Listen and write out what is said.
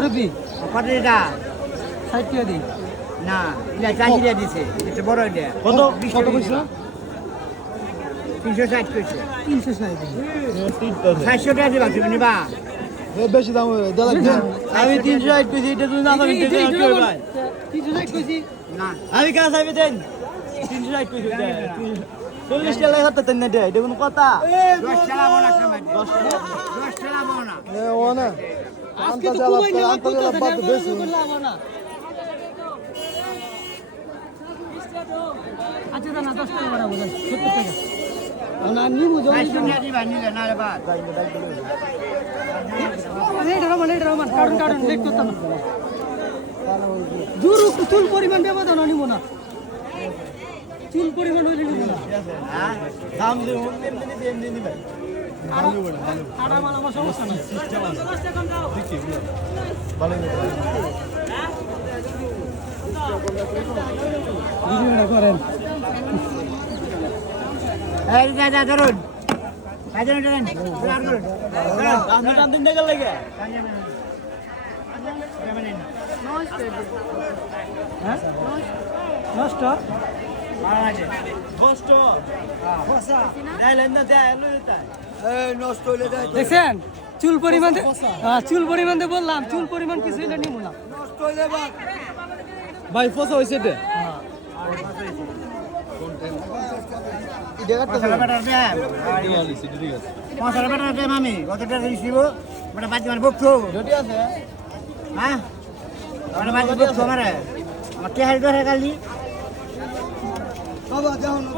মুরব্বি কত এটা 60 টাকা দিই না এটা 40 টাকা দিছে এটা বড় এটা কত কত কইছিল 360 কইছে 360 400 টাকা দিবা তুমি নিবা বেশি দাম দেলা দেন আমি 360 কইছি এটা তুমি না পাবেন এটা কি হবে ভাই 360 কইছি না আমি কাজ আমি দেন 360 কইছি 40 টাকা লাগতে তেন না দে এটা কোন কথা 10 টাকা বোনা কামাই 10 টাকা বোনা এ ও না আজকে তো কুমাই নেওয়া করতে বাদ বেশি না আচ্ছা না 10 টাকা বাড়াবো 70 টাকা না নিমু জলদি 400 টাকা দিবা নিলে না রে বাদ রেড রহমান কারণ লেট করতাম না জোর চুল পরিমাণ দেবো তো নিমু না চুল পরিমাণ হইলে নিমু না হ্যাঁ দাম দিন এমনি দিন দিবেন আড়া মাল আমার সমস্যা নাই ভালো ভিডিওটা করেন এই দাদা ধরুন কাজে নেন আর করুন আপনি টান দিন টাকা লাগে হ্যাঁ নষ্ট কষ্ট দেন না দেন লইতা এই নষ্ট হইলে দেয় দেখছেন চুল পরিমাণ দিয়ে বললাম চুল পরিমাণ কিছু হইলে নিব না নষ্ট হইলে বাদ ভাই ফসা হইছে দে মশলা বাটার দে মশলা বাটার দে মামি কতটা দিছিব মানে বাজি মানে বকতো যদি আছে হ্যাঁ মানে বাজি বকতো আমারে আমার কে হারি ধরে কালি বাবা যাও না